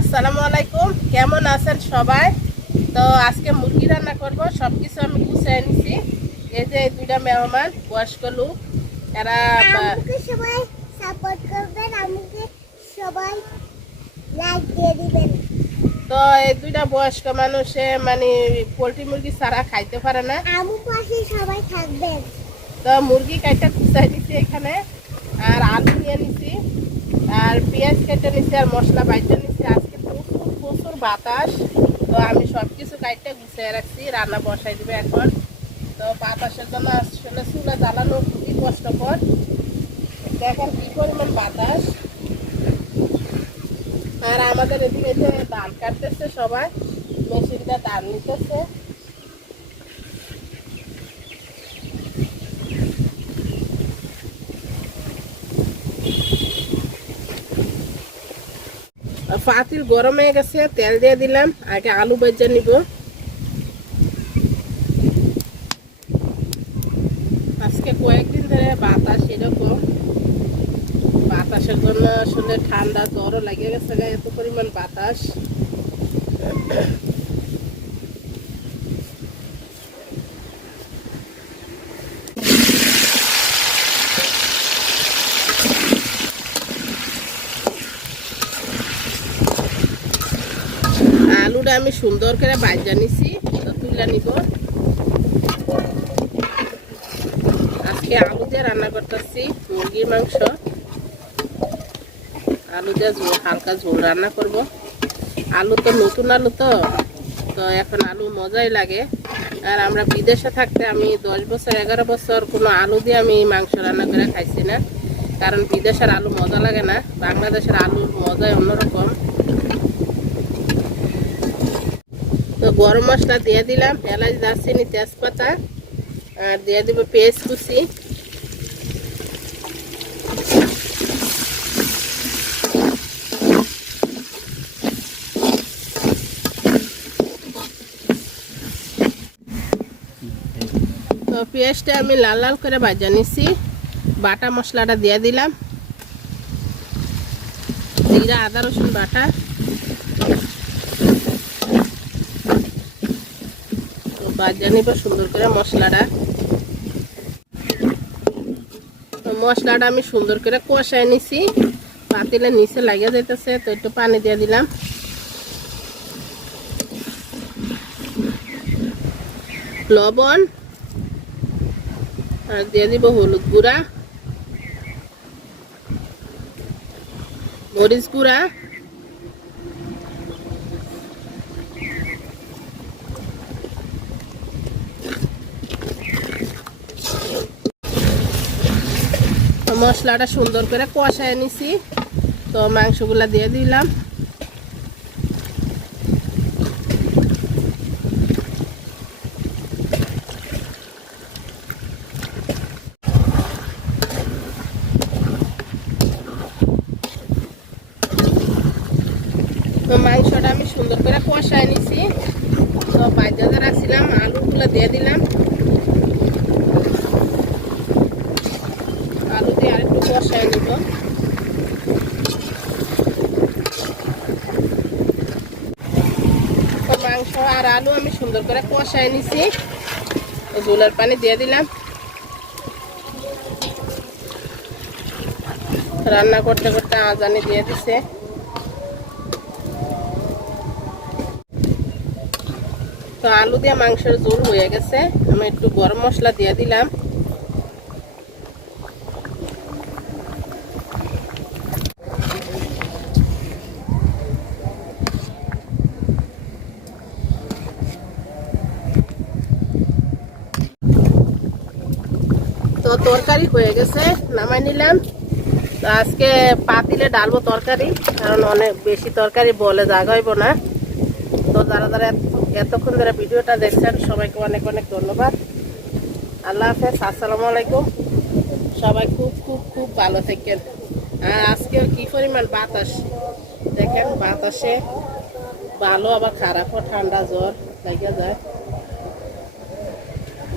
আসসালামু আলাইকুম কেমন আছেন সবাই? তো আজকে মুরগি রান্না করব সব কিছু আমি গুছিয়ে নিছি। এই যে এই দুইটা মেহমান বয়স্ক লোক এরা সবাই সাপোর্ট করবেন আমাকে সবাই লাইক দিয়ে দিবেন। তো এই দুইটা বয়স্ক মানুষে মানে পোলট্রি মুরগি সারা খাইতে পারে না। আমু পাশে সবাই থাকবেন। তো মুরগি কাইটা গুছাই নিছি এখানে আর আলু নিয়ে নিছি আর পেঁয়াজ কেটে নিছি আর মশলা বাইটে নিছি আজকে প্রচুর প্রচুর বাতাস। তো আমি সব কিছু কাইটে গুছিয়ে রাখছি, রান্না বসাই দিবে এখন। তো বাতাসের জন্য আসলে চুলা জ্বালানো খুবই কষ্টকর। দেখার কী পরিমাণ বাতাস? আর আমাদের এদিকে ধান কাটতেছে সবাই, মেশিনটা ধান নিতেছে। পাতিল গরম হয়ে গেছে, তেল দিয়ে দিলাম, আগে আলু ভাজা নিব। আজকে কয়েকদিন ধরে বাতাস এরকম। বাতাসের জন্য আসলে ঠান্ডা জ্বরও লেগে গেছে এত পরিমাণ বাতাস। আমি সুন্দর করে বাজা নিছি, তো তুলে নিব। আজকে আলু দিয়ে রান্না করতেছি, মুরগির মাংস। আলু দিয়ে ঝোল, হালকা ঝোল রান্না করব। আলু তো নতুন আলু তো তো এখন আলু মজাই লাগে। আর আমরা বিদেশে থাকতে আমি দশ বছর, এগারো বছর কোনো আলু দিয়ে আমি মাংস রান্না করে খাইছি না। কারণ বিদেশের আলু মজা লাগে না, বাংলাদেশের আলুর মজাই অন্যরকম তো গরম মশলা দিয়ে দিলাম, এলাচ, দারচিনি, তেজপাতা, আর দিয়ে দিব পেঁয়াজ কুচি। তো পেঁয়াজটা আমি লাল লাল করে ভাজা নিছি। বাটা মশলাটা দিয়ে দিলাম। জিরা, আদা, রসুন বাটা। বাজা নিব সুন্দর করে মশলাটা। মশলাটা আমি সুন্দর করে কষায় নিছি। পাতিলে নিচে লাগিয়ে যাইতেছে, তো একটু পানি দিয়ে দিলাম। লবণ আর দিয়ে দিব হলুদ গুঁড়া, মরিচ গুঁড়া। মশলাটা সুন্দর করে কষায় নিছি। তো মাংসগুলা দিয়ে দিলাম। তো মাংসটা আমি সুন্দর করে কষায় নিছি। তো বাজারে রাখছিলাম, আলুগুলো দিয়ে দিলাম আলু মাংস আর আলু আমি সুন্দর করে কষায় নিছি। জলের পানি দিয়ে দিলাম। রান্না করতে করতে আজানি দিয়ে দিছে। তো আলু দিয়ে মাংসের জোল হয়ে গেছে। আমি একটু গরম মশলা দিয়ে দিলাম। তরকারি হয়ে গেছে, নামাই নিলাম। তো আজকে পাতিলে ডালবো তরকারি, কারণ অনেক বেশি তরকারি বলে জাগা হইব না। তো যারা যারা এতক্ষণ ধরে ভিডিওটা দেখছেন, সবাইকে অনেক অনেক ধন্যবাদ। আল্লাহ হাফেজ, আসসালামু আলাইকুম। সবাই খুব খুব খুব ভালো থাকেন। আর আজকে কি পরিমাণ বাতাস? দেখেন বাতাসে ভালো আবার খারাপও, ঠান্ডা জ্বর লেগে যায়।